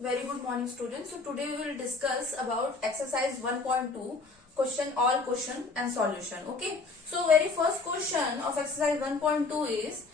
Very good morning, students. So today we will discuss about exercise 1.2 question, all question and solution. Okay. So very first question of exercise 1.2 is,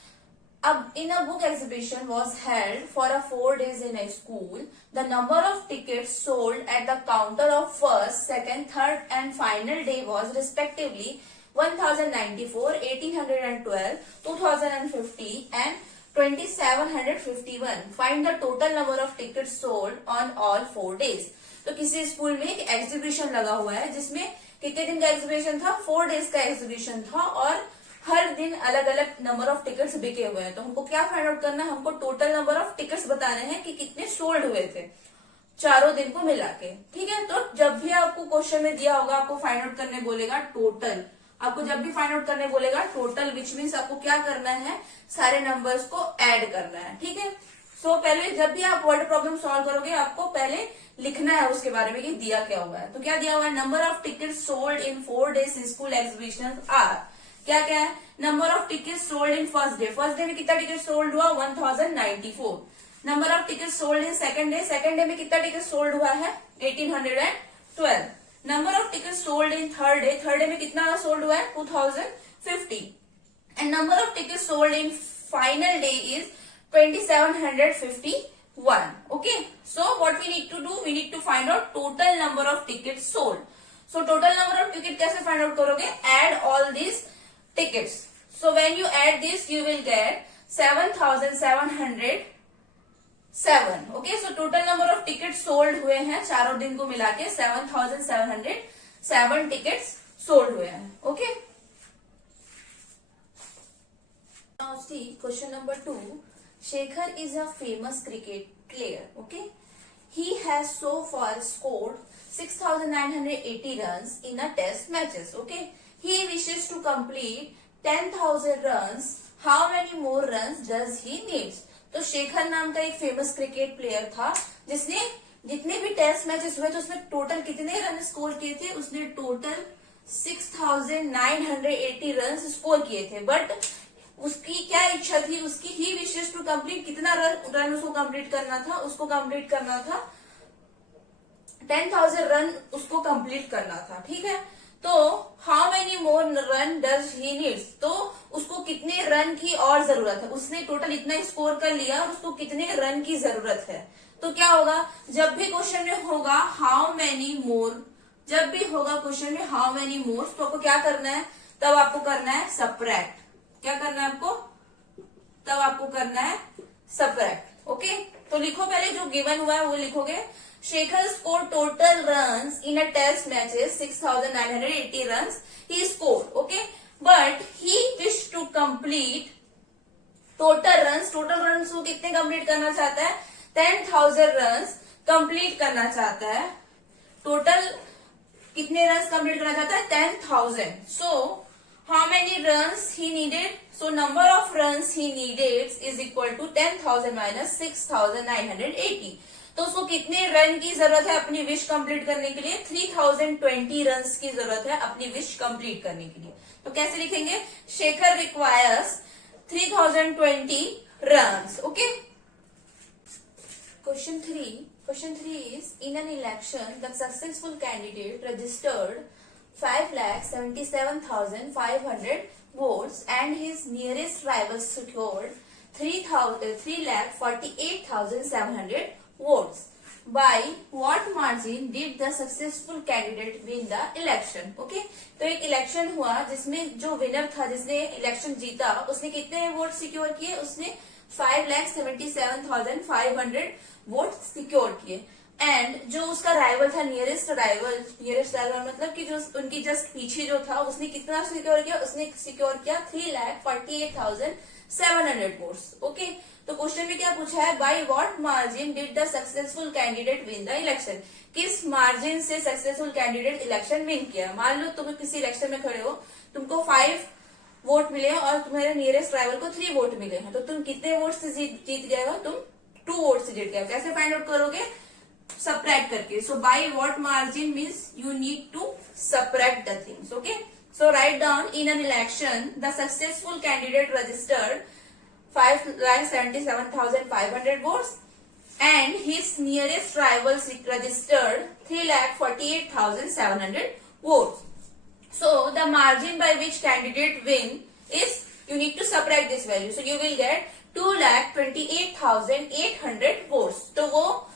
in a book exhibition was held for 4 days in a school. The number of tickets sold at the counter of first, second, third and final day was respectively 1094, 1812, 2050 and 2751. Find the total number of tickets sold on all 4 days. तो किसी school में एक exhibition लगा हुआ है जिसमें कितने दिन का एग्जीबिशन था, 4 डेज का एग्जीबिशन था और हर दिन अलग अलग नंबर ऑफ टिकट्स बिके हुए हैं. तो हमको क्या फाइंड आउट करना है, हमको टोटल नंबर ऑफ टिकट्स बताने हैं कि कितने सोल्ड हुए थे चारों दिन को मिला के. ठीक है. तो जब भी आपको क्वेश्चन में दिया होगा आपको फाइंड आउट करने बोलेगा टोटल. आपको जब भी फाइंड आउट करने बोलेगा टोटल, विच मीन्स आपको क्या करना है, सारे नंबर्स को ऐड करना है. ठीक है. सो पहले जब भी आप वर्ड प्रॉब्लम सॉल्व करोगे आपको पहले लिखना है उसके बारे में कि दिया क्या हुआ है. तो क्या दिया हुआ है, number of ticket sold in 4 days school exhibition are. क्या क्या है, number of ticket sold in first day. First day में कितना टिकट सोल्ड हुआ, 1094. Number of ticket sold in second day. Second day में कितना टिकट सोल्ड हुआ है, 1812. Number of ticket sold in third day. Third day में कितना sold हुआ है, 2050. And number of ticket sold in final day is 2751. Okay, so what we need to do, we need to find out total number of tickets sold. So total number of ticket कैसे find out करोगे, add all these tickets. So when you add this you will get 7707. Okay, so total number of tickets sold हुए हैं चारों दिन को मिला के 7707 tickets sold हुए हैं. Okay, now see question number 2. Shekhar is a famous cricket player. Okay, he has so far scored 6,980 runs in a test matches. Okay, he wishes to complete 10,000 runs. How many more runs does he needs? तो शेखर नाम का एक famous cricket player था जिसने जितने भी test matches हुए थे उसमें टोटल कितने रन स्कोर किए थे, उसने टोटल 6,980 रन स्कोर किए थे. बट उसकी क्या इच्छा थी, उसकी ही विशेष टू कंप्लीट कितना रन उसको कंप्लीट करना था, उसको कंप्लीट करना था 10,000 रन उसको कंप्लीट करना था. ठीक है. तो how many more run does he needs, तो उसको कितने रन की और जरूरत है. उसने टोटल इतना स्कोर कर लिया और उसको कितने रन की जरूरत है. तो क्या होगा, जब भी क्वेश्चन में होगा हाउ मेनी मोर, जब भी होगा क्वेश्चन में हाउ मेनी मोर, तो आपको क्या करना है, तब आपको करना है सबट्रैक्ट. क्या करना है आपको, तब आपको करना है सबट्रैक्ट. ओके, तो लिखो पहले जो गिवन हुआ है वो लिखोगे. Shekhar score total runs in a test matches 6,980 runs he score. Okay, but he wish to complete total runs. Total runs वो कितने कंप्लीट करना चाहता है, 10,000 रन्स कंप्लीट करना चाहता है. टोटल कितने रन्स कंप्लीट करना चाहता है, 10,000. सो how many runs he needed, so number of runs he needed is equal to 10,000 minus 6,980. तो उसको कितने रन की जरूरत है अपनी विश कंप्लीट करने के लिए, 3020 रन्स की जरूरत है अपनी विश कंप्लीट करने के लिए. तो कैसे लिखेंगे, Shekhar requires 3020 runs. Okay. Question 3 is, in an election the successful candidate registered 5,77,500 votes and his nearest rival secured 3,48,700 votes. By what margin did the successful candidate win the election? Okay, तो एक election हुआ जिसमें जो winner था, जिसने election जीता, उसने कितने वोट सिक्योर किए, उसने 5,77,500 वोट सिक्योर किए. एंड जो उसका राइवल था, नियरेस्ट राइवल मतलब कि जो उनकी जस्ट पीछे जो था, उसने कितना सिक्योर किया, उसने सिक्योर किया 3,48,700 वोट्स. ओके, तो क्वेश्चन में क्या पूछा है, by what margin did the successful candidate win the election. किस मार्जिन से सक्सेसफुल कैंडिडेट इलेक्शन विन किया. मान लो तुम किसी इलेक्शन में खड़े हो, तुमको 5 वोट मिले और तुम्हारे नियरेस्ट राइवल को 3 वोट मिले हैं, तो तुम कितने वोट से जीत गए हो, तुम 2 वोट से जीत गए. कैसे फाइंड आउट करोगे, subtract करके. So by what margin means you need to subtract the things. Okay, so write down, in an election the successful candidate registered 5,77,500 votes and his nearest rivals registered 3,48,700 votes. So the margin by which candidate win is, you need to subtract this value. So you will get 2,28,800 votes. तो वो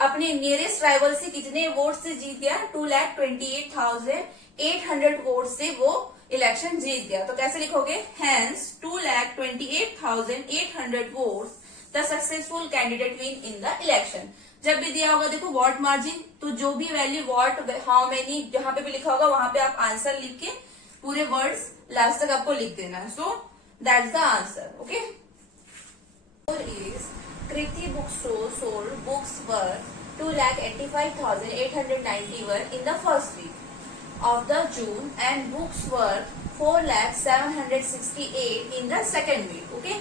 अपने nearest rival से कितने vote से जीत गया? 2,28,800 vote से वो election जीत गया. तो कैसे लिखोगे? Hence 2,28,800 votes the successful candidate win in the election. जब भी दिया होगा देखो वॉट मार्जिन, तो जो भी वैल्यू वॉट हाउ मेनी जहां पे भी लिखा होगा वहां पे आप आंसर लिख के पूरे वर्ड्स लास्ट तक आपको लिख देना है. So that's the answer. Okay. is Kriti bookstore sold books worth 2,85,891 in the first week of the June and books worth 4,768 in the second week. Okay.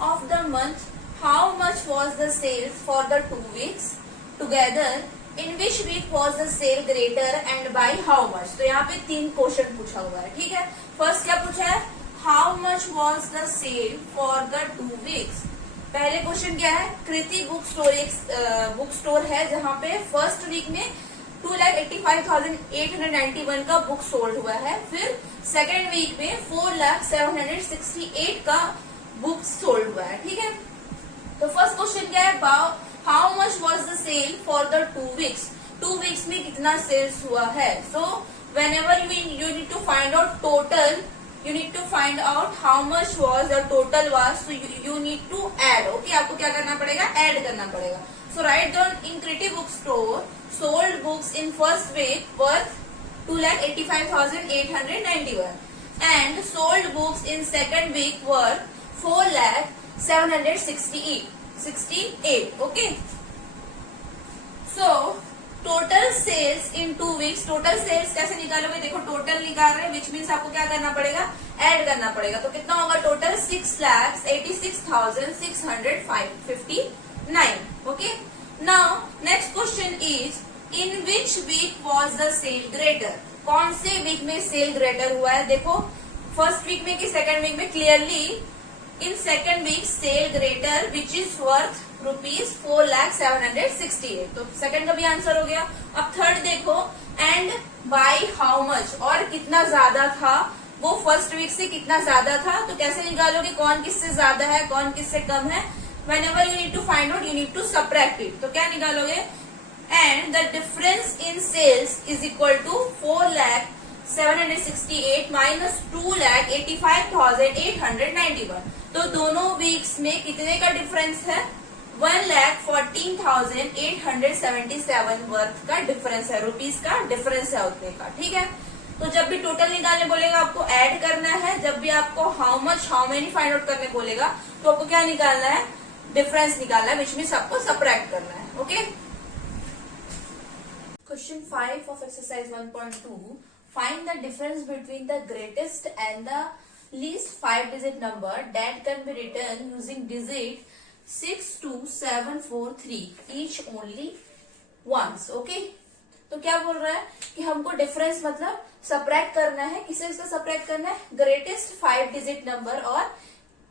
Of the month, how much was the sales for the 2 weeks together? In which week was the sale greater and by how much? तो यहाँ पे 3 question पूछा हुआ है. ठीक है. First क्या पूछा है? How much was the sale for the 2 weeks? पहले क्वेश्चन क्या है? कृति बुक स्टोर एक बुक स्टोर है जहाँ पे फर्स्ट वीक में 2,85,891 का बुक सोल्ड हुआ है. फिर सेकेंड वीक में 4,768 का बुक सोल्ड हुआ है. ठीक है. तो फर्स्ट क्वेश्चन क्या है? How much was the sale for the 2 weeks? 2 weeks में कितना सेल्स हुआ है? So whenever you need to find out total, you need to find out how much was the total was, so you need to add. Okay, आपको क्या करना पड़ेगा? Add करना पड़ेगा. So write down in Kriti bookstore sold books in first week worth 2,85,891 and sold books in second week worth 4,768. Okay. So total sales in 2 weeks. Total sales कैसे निकालोगे? देखो total निकाल रहे हैं, विच मीन्स आपको क्या करना पड़ेगा? ऐड करना पड़ेगा. तो कितना होगा total? 6,86,659. Okay. Now next question is in which week was the sale greater? कौन से वीक में सेल ग्रेटर हुआ है? देखो फर्स्ट वीक में कि सेकेंड वीक में? Clearly in second week sale greater which is worth ₹4,768. तो सेकंड का भी आंसर हो गया. अब थर्ड देखो, एंड बाय हाउ मच, और कितना ज्यादा था वो फर्स्ट वीक से कितना ज्यादा था. तो कैसे निकालोगे कौन किससे ज्यादा है कौन किससे कम है? whenever you need to find out you need to subtract it. तो क्या निकालोगे? And the difference in sales is equal to 4,768 minus 2,85,891. तो दोनों वीक्स में कितने का डिफरेंस है? 1,14,877 वर्थ का डिफरेंस है, रुपीज का डिफरेंस है उतने का. ठीक है. तो जब भी टोटल निकालने बोलेगा आपको ऐड करना है. जब भी आपको how much how many find out करने बोलेगा तो आपको क्या निकालना है? डिफरेंस निकालना है, विच मीन्स आपको सबट्रैक्ट करना है. Okay. Question 5 of exercise 1.2. Find the difference between the greatest and the least 5-digit number that can B return using digit 62743 each only once. Okay. तो क्या बोल रहा है कि हमको डिफरेंस मतलब सबट्रैक्ट करना है. किससे इसका सबट्रैक्ट करना है? ग्रेटेस्ट 5-digit नंबर और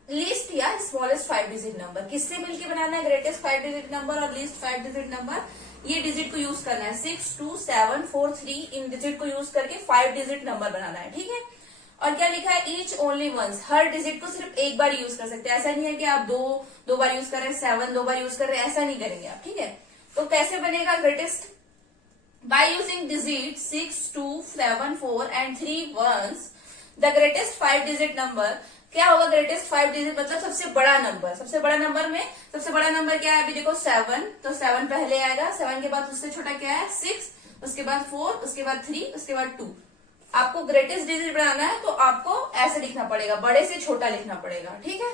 लीस्ट या स्मॉलेस्ट 5-digit नंबर. किससे मिलके बनाना है ग्रेटेस्ट 5-digit नंबर और लीस्ट 5-digit नंबर? ये डिजिट को यूज करना है. 62743 इन डिजिट को यूज करके 5-digit नंबर बनाना है. ठीक है. और क्या लिखा है? Each only once. हर डिजिट को सिर्फ एक बार यूज कर सकते हैं. ऐसा नहीं है कि आप दो बार यूज कर रहे हैं, 7 2 बार यूज कर रहे हैं, ऐसा नहीं करेंगे आप. ठीक है. तो कैसे बनेगा greatest? By using digit 6 2 7 4 and 3 ones the greatest 5-digit number. क्या होगा? ग्रेटेस्ट 5-digit मतलब सबसे बड़ा नंबर. सबसे बड़ा नंबर में सबसे बड़ा नंबर क्या है? अभी देखो 7. तो 7 पहले आएगा. 7 के बाद उससे छोटा क्या है? 6. उसके बाद 4, उसके बाद 3, उसके बाद 2. आपको ग्रेटेस्ट डिजिट बनाना है तो आपको ऐसे लिखना पड़ेगा, बड़े से छोटा लिखना पड़ेगा. ठीक है.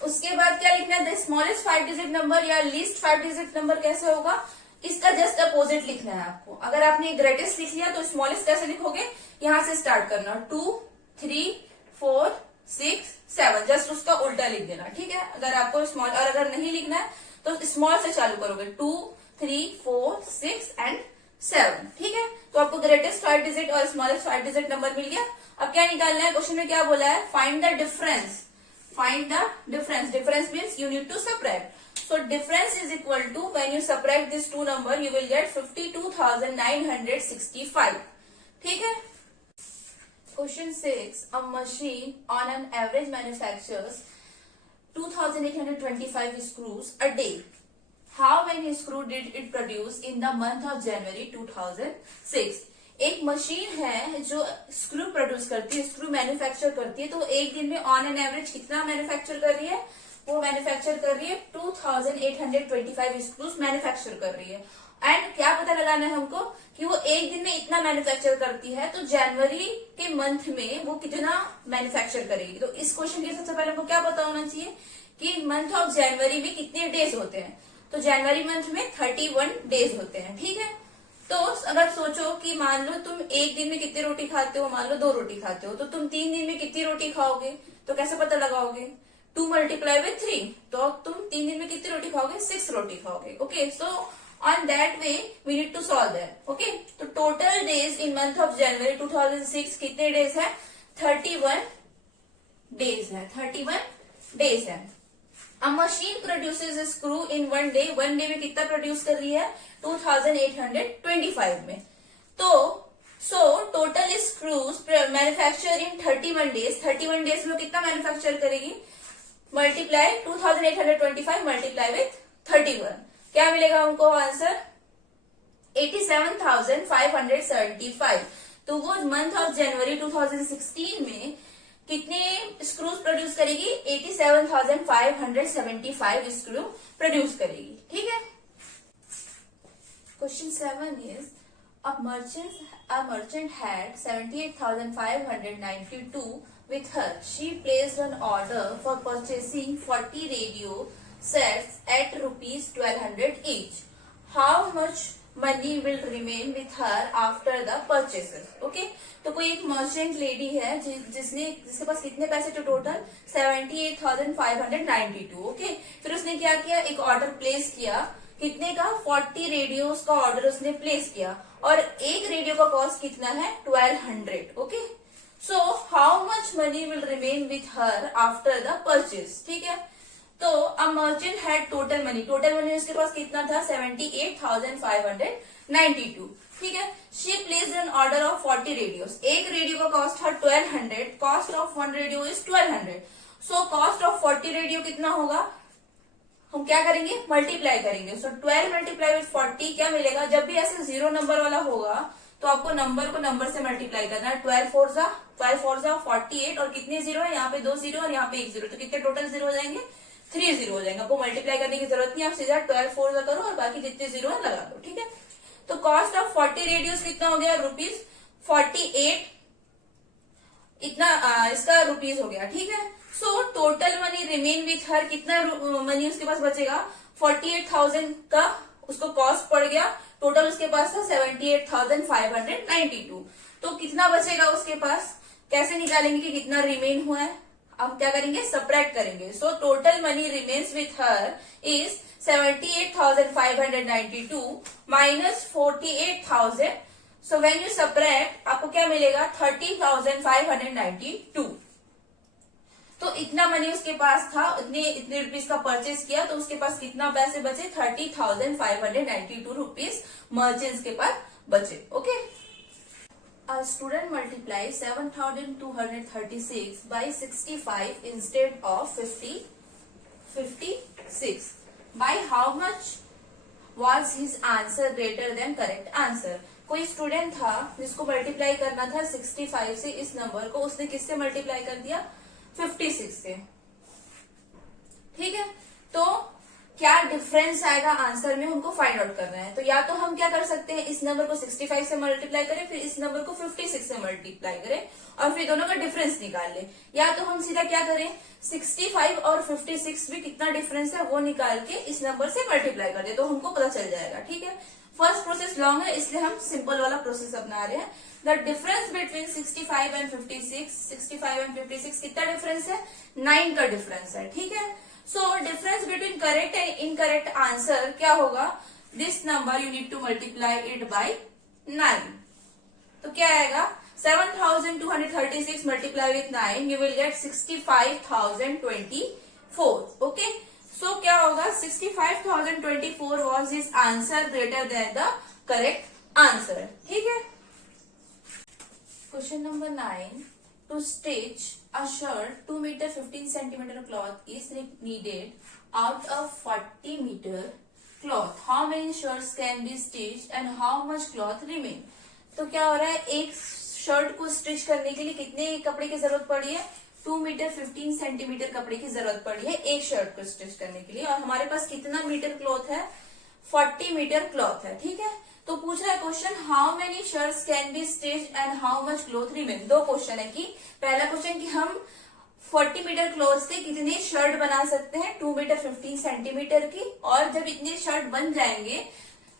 उसके बाद क्या लिखना है? द स्मॉलेस्ट 5-digit नंबर या लीस्ट 5-digit नंबर कैसे होगा? इसका जस्ट अपोजिट लिखना है आपको. अगर आपने ग्रेटेस्ट लिख लिया तो स्मॉलेस्ट कैसे लिखोगे? यहां से स्टार्ट करना. 2 3 4 6 7 जस्ट उसका उल्टा लिख देना. ठीक है. अगर आपको स्मॉल और अगर नहीं लिखना है तो स्मॉल से चालू करोगे. 2 3 4 6 and 7. ठीक है. तो आपको ग्रेटेस्ट 5-digit और स्मॉलेस्ट 5-digit नंबर मिल गया. अब क्या निकालना है? क्वेश्चन में क्या बोला है? Find the difference. Find the difference. Difference means you need to subtract. So difference is equal to, when you subtract this two number, you will get 52,965. ठीक है. Question 6. A machine on an average manufactures 2,825 screws a day. How many screw did it produce in the month of January 2006? एक machine है जो screw produce करती है, screw manufacture करती है, तो एक दिन में ऑन एन एवरेज कितना मैन्युफैक्चर कर रही है? वो मैन्युफैक्चर कर रही है 2,825 स्क्रूज मैन्युफैक्चर कर रही है. एंड क्या पता लगाना है हमको कि वो एक दिन में इतना मैन्युफैक्चर करती है, तो जनवरी के मंथ में वो कितना मैन्युफैक्चर करेगी. तो इस क्वेश्चन के सबसे पहले हमको क्या पता होना चाहिए कि मंथ ऑफ जनवरी में कितने डेज होते हैं. तो जनवरी मंथ में 31 डेज होते हैं. ठीक है. तो अगर सोचो कि मान लो तुम एक दिन में कितनी रोटी खाते हो, मान लो 2 रोटी खाते हो, तो तुम 3 दिन में कितनी रोटी खाओगे, तो कैसे पता लगाओगे? 2 मल्टीप्लाई विथ 3, तो तुम 3 दिन में कितनी रोटी खाओगे? 6 रोटी खाओगे. Okay, so on that way we need to solve that. Okay, तो total days in month of January 2006 कितने डेज है? 31 डेज है. 31 डेज है. A machine produces a screw in one day. One day में कितना प्रोड्यूस कर रही है? 2,825 में. तो total screws manufacture in 31 days. 31 days में कितना मैन्युफैक्चर करेगी? Multiply 2,825 multiply with 31. क्या मिलेगा हमको आंसर? 87,575. तो वो मंथ ऑफ जनवरी 2016 में कितने स्क्रूज प्रोड्यूस करेगी? 87,575 स्क्रू प्रोड्यूस करेगी. ठीक है. Question 7 is a merchant had 78,592 with her. She placed an order for purchasing 40 radio sets at rupees 1,200 each. How much money will remain with her after the purchases? Okay, तो कोई एक merchant lady है जिसके पास कितने पैसे थे total? 78,592. Okay, फिर उसने क्या किया? एक ऑर्डर प्लेस किया. कितने का? 40 रेडियोस का ऑर्डर उसने प्लेस किया, और एक रेडियो का कॉस्ट कितना है? 1,200. Okay, so how much money will remain with her after the purchase. ठीक है. तो a merchant had total money उसके पास कितना था? 78,592. ठीक है. She placed an order of 40 radios. एक रेडियो का कॉस्ट था 1,200. Cost of 1 radio is 1,200. So cost of 40 radio कितना होगा? हम क्या करेंगे? मल्टीप्लाई करेंगे. सो 12 मल्टीप्लाई विथ 40 क्या मिलेगा? जब भी ऐसे 0 नंबर वाला होगा तो आपको नंबर को नंबर से मल्टीप्लाई करना है. 12 4 जा 48, और कितने जीरो है? यहाँ पे 2 जीरो और यहाँ पे 1 जीरो, तो कितने टोटल जीरो हो जाएंगे? 3 जीरो हो जाएंगे. आपको मल्टीप्लाई करने की जरूरत नहीं, आप सीधा 12 4 जा करो और बाकी जितने जीरो है लगा दो. ठीक है. तो कॉस्ट ऑफ 40 रेडियोस कितना हो गया? ₹48. इतना इसका रुपीज हो गया. ठीक है. So total money remain with हर. कितना मनी उसके पास बचेगा? 48,000 का उसको कॉस्ट पड़ गया. टोटल उसके पास था 78,592. तो कितना बचेगा उसके पास? कैसे निकालेंगे कि कितना रिमेन हुआ है? अब क्या करेंगे? सब्ट्रैक्ट करेंगे. So total money remains with her is 78,592 minus 48,000. So when you subtract आपको क्या मिलेगा? 30,592. तो इतना मनी उसके पास था, इतने रुपीज का परचेज किया, तो उसके पास कितना पैसे बचे? 30,592 रुपीज मर्चेंट्स के पास बचे. Okay. A student multiplies 7,236 by 65 instead of 56. By how much was his answer greater than correct answer? कोई स्टूडेंट था जिसको मल्टीप्लाई करना था 65 से इस नंबर को, उसने किससे मल्टीप्लाई कर दिया? 56 से. ठीक है. तो क्या डिफरेंस आएगा आंसर में, हमको फाइंड आउट करना है. तो या तो हम क्या कर सकते हैं, इस नंबर को 65 से मल्टीप्लाई करें, फिर इस नंबर को 56 से मल्टीप्लाई करें और फिर दोनों का डिफरेंस निकाल लें. या तो हम सीधा क्या करें, 65 और 56 में कितना डिफरेंस है वो निकाल के इस नंबर से मल्टीप्लाई कर दे, तो हमको पता चल जाएगा. ठीक है. फर्स्ट प्रोसेस लॉन्ग है इसलिए हम सिंपल वाला प्रोसेस अपना रहे हैं. द डिफरेंस बिटवीन 65 एंड 56 कितना डिफरेंस है? 9 का डिफरेंस है. ठीक है. So difference between correct and incorrect answer क्या होगा? This number you need to multiply it by 9. तो क्या आएगा? 7,236 multiply with 9 you will get 65,024. Okay. So क्या होगा 65,024 was this answer greater than the correct answer. ठीक है। Question number 9, to stitch a shirt 2 meter 15 centimeter cloth is needed out of 40 meter cloth. How many shirts can be stitched and how much cloth remain? तो क्या हो रहा है, एक shirt को stitch करने के लिए कितने कपड़े की जरूरत पड़ी है? 2 मीटर 15 सेंटीमीटर कपड़े की जरूरत पड़ी है एक शर्ट को स्टिच करने के लिए, और हमारे पास कितना मीटर क्लॉथ है? 40 मीटर क्लॉथ है। ठीक है। तो पूछ रहा है question, how many shirts can be stitch and how much cloth remain. दो क्वेश्चन है कि पहला क्वेश्चन कि हम 40 मीटर क्लॉथ से कितने शर्ट बना सकते हैं 2 मीटर 15 सेंटीमीटर की, और जब इतने शर्ट बन जाएंगे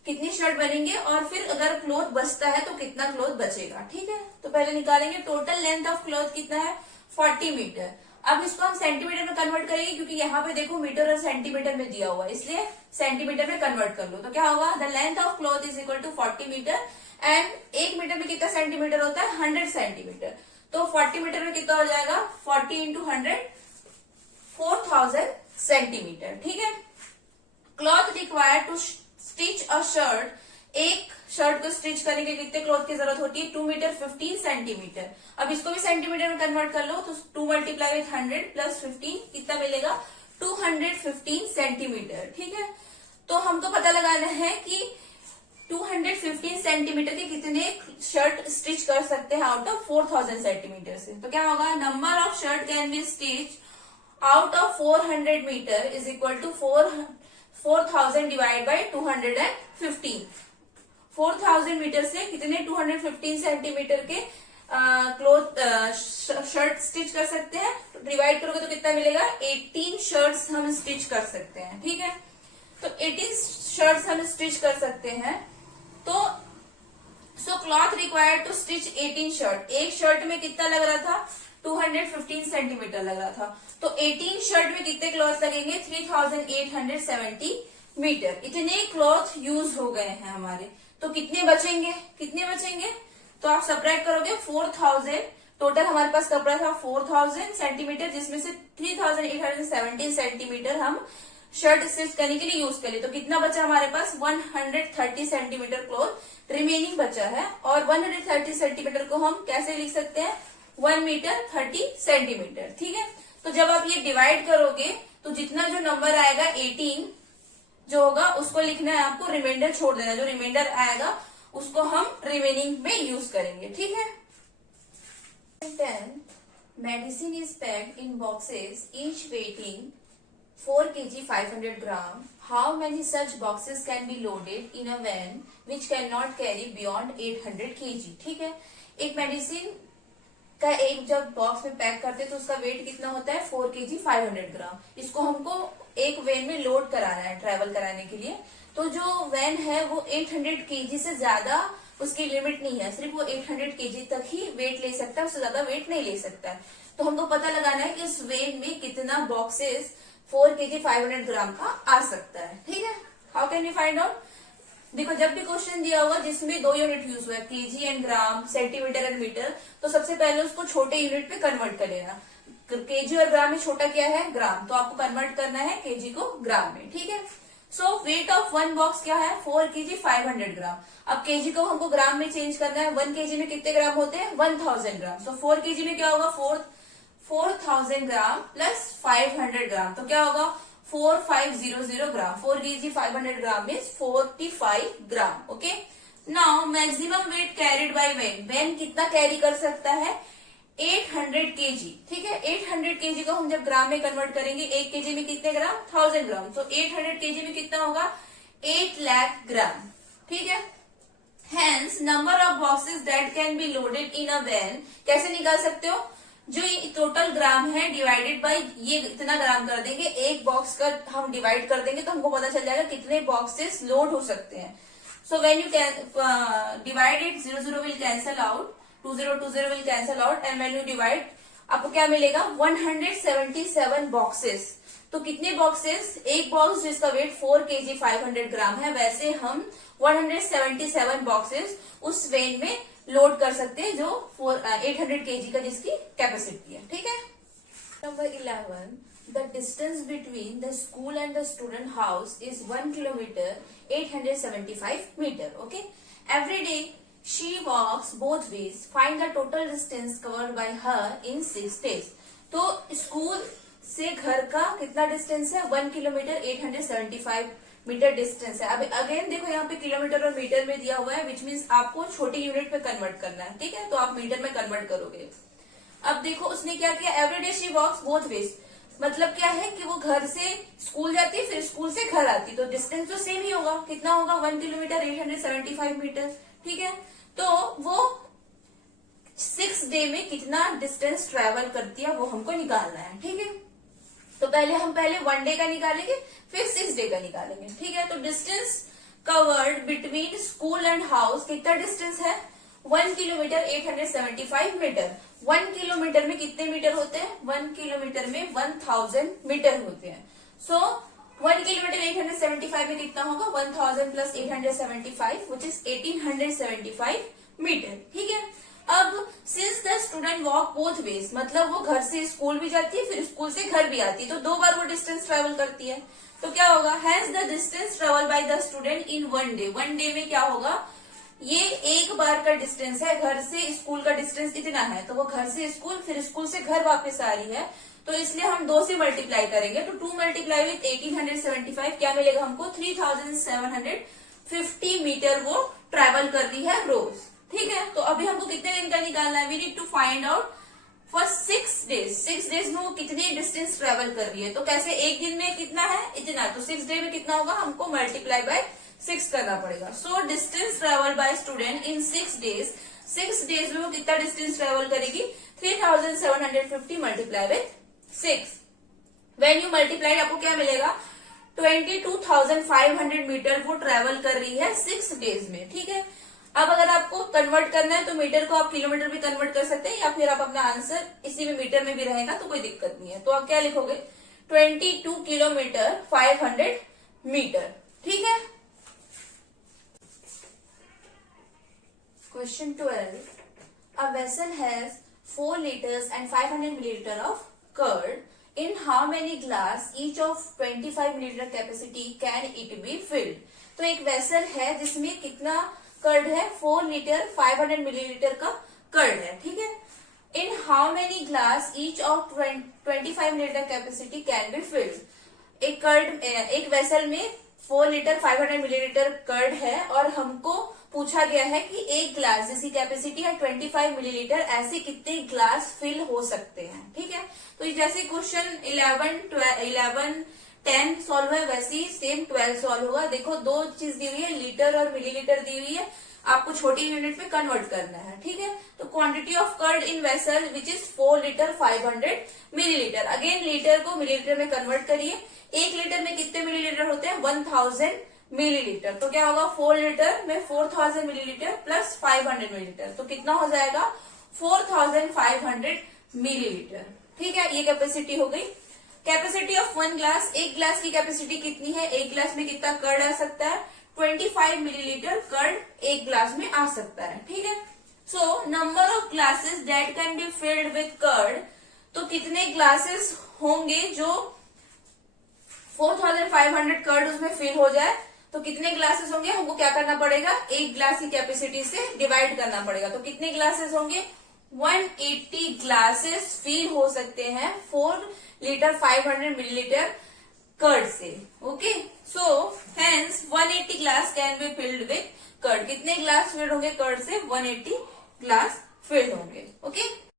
कितनी शर्ट बनेंगे, और फिर अगर क्लॉथ बचता है तो कितना क्लॉथ बचेगा। ठीक है। तो पहले निकालेंगे टोटल लेंथ ऑफ क्लॉथ कितना है 40 मीटर। अब इसको हम सेंटीमीटर में कन्वर्ट करेंगे क्योंकि यहाँ पे देखो मीटर और सेंटीमीटर में दिया हुआ है, इसलिए सेंटीमीटर में कन्वर्ट कर लो। तो क्या होगा, the length of cloth is equal to 40 metre and 1 metre में कितना सेंटीमीटर होता है? 100 सेंटीमीटर। तो 40 मीटर में कितना हो जाएगा? 40 इंटू 100 4000 सेंटीमीटर। ठीक है। Cloth required to stitch a shirt, एक शर्ट को स्टिच करने के लिए कितने क्लॉथ की जरूरत होती है? 2 मीटर 15 सेंटीमीटर। अब इसको भी सेंटीमीटर में कन्वर्ट कर लो, तो 2 मल्टीप्लाई विथ 100 प्लस 15 कितना मिलेगा? 215 सेंटीमीटर। ठीक है। तो हमको पता लगाना है कि 215 सेंटीमीटर के कितने शर्ट स्टिच कर सकते हैं आउट ऑफ 4000 सेंटीमीटर से। तो क्या होगा, number of shirt can be stitch out of 400 metre is equal to 4000 divide by 215। 4000 metre से कितने 215 सेंटीमीटर के क्लॉथ शर्ट स्टिच कर सकते हैं, तो डिवाइड करोगे तो कितना मिलेगा? 18 शर्ट्स हम स्टिच कर सकते हैं। ठीक है। तो 18 शर्ट्स हम स्टिच कर सकते हैं। तो so cloth required to stitch 18 shirt, एक शर्ट में कितना लग रहा था? 215 सेंटीमीटर लग रहा था। तो 18 शर्ट में कितने क्लॉथ लगेंगे? 3870 मीटर। इतने क्लॉथ यूज हो गए हैं हमारे। तो कितने बचेंगे? कितने बचेंगे? तो आप सबट्रैक्ट करोगे 4000, टोटल हमारे पास कपड़ा था 4000 सेंटीमीटर, जिसमें से 3870 सेंटीमीटर हम शर्ट स्टिच करने के लिए यूज करें। तो कितना बचा हमारे पास? 130 सेंटीमीटर क्लॉथ रिमेनिंग बचा है, और 130 सेंटीमीटर को हम कैसे लिख सकते हैं? 1 मीटर 30 सेंटीमीटर। ठीक है। तो जब आप ये डिवाइड करोगे तो जितना जो नंबर आएगा 18 जो होगा उसको लिखना है आपको, रिमाइंडर छोड़ देना, जो रिमाइंडर आएगा उसको हम रिमेनिंग में यूज करेंगे। ठीक है। 10 medicine is packed in boxes each waiting 4 kg 500 gram. How many such boxes can be loaded in a van which cannot carry beyond 800 kg? ठीक है। एक मेडिसिन का एक जब बॉक्स में पैक करते हैं तो उसका वेट कितना होता है? 4 kg 500 ग्राम। इसको हमको एक वैन में लोड कराना है ट्रेवल कराने के लिए। तो जो वैन है वो 800 kg से ज्यादा उसकी लिमिट नहीं है, सिर्फ वो 800 kg तक ही वेट ले सकता है, उससे ज्यादा वेट नहीं ले सकता है। तो हमको पता लगाना है कि उस वैन में कितना बॉक्सेस 4 kg 500 ग्राम का आ सकता है। ठीक है। How can we find out? देखो, जब भी क्वेश्चन दिया हुआ जिसमें 2 यूनिट यूज हुआ है, KG and gram, centimetre and metre, तो सबसे पहले उसको छोटे यूनिट पे कन्वर्ट कर लेना। केजी और ग्राम में छोटा क्या है? ग्राम। तो आपको कन्वर्ट करना है केजी को ग्राम में। ठीक है। सो वेट ऑफ वन बॉक्स क्या है? 4 kg 500 ग्राम। अब केजी को हमको ग्राम में चेंज करना है। 1 kg में कितने ग्राम होते हैं? 1000 ग्राम। सो 4 kg में क्या होगा? 4000 ग्राम प्लस 500 ग्राम, तो क्या होगा? 4500 gram. 4 kg 500 gram means 45 gram. Okay. Now maximum weight carried by van, van कितना कैरी कर सकता है? 800 kg। ठीक है। 800 kg को हम जब ग्राम में कन्वर्ट करेंगे, 1 kg में कितने ग्राम? 1000 ग्राम। तो 800 kg में कितना होगा? 8 लाख ग्राम। ठीक है। Hence, number of boxes that can be loaded in a van, कैसे निकाल सकते हो? जो ये टोटल ग्राम है डिवाइडेड बाय ये इतना ग्राम कर देंगे, एक बॉक्स का हम डिवाइड कर देंगे तो हमको पता चल जाएगा कितने बॉक्सेस लोड हो सकते हैं। So when you can divide it, 0 will cancel out, 20 will cancel out, and when you divide आपको क्या मिलेगा? 177 बॉक्सेस। तो कितने बॉक्सेस? एक बॉक्स जिसका वेट 4 kg 500 ग्राम है, वैसे हम 177 बॉक्सेस उस वेन में लोड कर सकते हैं जो 800 kg का जिसकी कैपेसिटी है। ठीक है। Number 11, The distance between the school and the student house is 1 kilometer 875 meter. Okay. Every day she walks both ways. Find the total distance covered by her in 6 days. तो school से घर का कितना distance है? 1 kilometre 875 metre distance है. अब again देखो यहाँ पे किलोमीटर और मीटर में दिया हुआ है, विच मीन्स आपको छोटी यूनिट में कन्वर्ट करना है. ठीक है, तो आप मीटर में कन्वर्ट करोगे. अब देखो उसने क्या किया, everyday she walks both ways. मतलब क्या है कि वो घर से स्कूल जाती है, फिर स्कूल से घर आती, तो डिस्टेंस तो सेम ही होगा. कितना होगा? 1 किलोमीटर 875 मीटर. ठीक है, तो वो 6 डे में कितना डिस्टेंस ट्रेवल करती है वो हमको निकालना है. ठीक है, तो पहले 1 डे का निकालेंगे, फिर 6 डे का निकालेंगे. ठीक है, तो distance covered between school and house कितना डिस्टेंस है? 1 किलोमीटर 875 मीटर. 1 किलोमीटर में कितने मीटर होते हैं? 1 किलोमीटर में 1000 मीटर होते हैं. सो 1 किलोमीटर 875 में कितना होगा? 1000 प्लस 875 विच इज 1875 मीटर. ठीक है, अब since the student walk both ways, मतलब वो घर से स्कूल भी जाती है, फिर स्कूल से घर भी आती है, तो 2 बार वो डिस्टेंस ट्रेवल करती है. तो क्या होगा? Has the distance travel by the student in 1 day. 1 day में क्या होगा? ये एक बार का डिस्टेंस है, घर से स्कूल का डिस्टेंस इतना है, तो वो घर से स्कूल फिर स्कूल से घर वापस आ रही है, तो इसलिए हम 2 से मल्टीप्लाई करेंगे. तो 2 मल्टीप्लाई विथ 1875 क्या मिलेगा हमको? 3750 मीटर वो ट्रेवल कर रही है रोज. ठीक है, तो अभी हमको कितने दिन का निकालना है? We need to find out for 6 days. 6 days में वो कितनी डिस्टेंस ट्रेवल कर रही है. तो कैसे? एक दिन में कितना है? इतना. तो 6 डे में कितना होगा? हमको मल्टीप्लाई बाय 6 करना पड़ेगा. So distance travel by student in 6 days. 6 days में वो कितना डिस्टेंस ट्रेवल करेगी? 3750 multiply with 6. When you multiply आपको क्या मिलेगा? 22,500 मीटर वो ट्रेवल कर रही है 6 डेज में. ठीक है, अब अगर आपको कन्वर्ट करना है तो मीटर को आप किलोमीटर भी कन्वर्ट कर सकते हैं, या फिर आप अपना आंसर इसी में मीटर में भी रहेगा तो कोई दिक्कत नहीं है. तो आप क्या लिखोगे? 22 किलोमीटर 500 मीटर. ठीक है. Question 12. A vessel has 4 liters and 500 milliliter of curd. In how many glass each of 25 milliliter capacity can it be filled? तो एक वेसल है जिसमें कितना कर्ड है? 4 लीटर 500 मिलीलीटर का कर्ड है. ठीक है, in how many glass each of 25 millilitre capacity can be field. एक वेसल में 4 लीटर 500 मिलीलीटर कर्ड है और हमको पूछा गया है कि एक ग्लास जिसकी कैपेसिटी है 25 मिलीलीटर, ऐसे कितने ग्लास फिल हो सकते हैं. ठीक है, तो जैसे क्वेश्चन 11, 10 सॉल्व है, वैसे ही सेम 12 सॉल्व होगा. देखो 2 चीज दी हुई है, लीटर और मिलीलीटर दी हुई है, आपको छोटी यूनिट में कन्वर्ट करना है. ठीक है, तो quantity of curd in vessel which is 4 litre 500 millilitre. Again litre को मिलीलीटर में कन्वर्ट करिए. 1 लीटर में कितने मिलीलीटर होते हैं? 1000 मिलीलीटर. तो क्या होगा? 4 लीटर में 4000 मिलीलीटर प्लस 500 मिलीलीटर, तो कितना हो जाएगा? 4500 मिलीलीटर. ठीक है, ये कैपेसिटी हो गई. Capacity of 1 glass. एक ग्लास की कैपेसिटी कितनी है? एक ग्लास में कितना कर्ड आ सकता है? 25 मिलीलीटर कर्ड एक ग्लास में आ सकता है. ठीक है, so number of glasses that can be filled with curd. तो कितने ग्लासेस होंगे जो 4500 कर्ड उसमें फिल हो जाए, तो कितने ग्लासेस होंगे? हमको क्या करना पड़ेगा? एक ग्लास की कैपेसिटी से डिवाइड करना पड़ेगा. तो कितने ग्लासेस होंगे? 180 ग्लासेस फिल हो सकते हैं 4 लीटर 500 मिलीलीटर कर्ड से. Okay, so hence 180 glass can be filled with curd. कितने ग्लास फिल्ड होंगे कर्ड से? 180 ग्लास फिल्ड होंगे. ओके.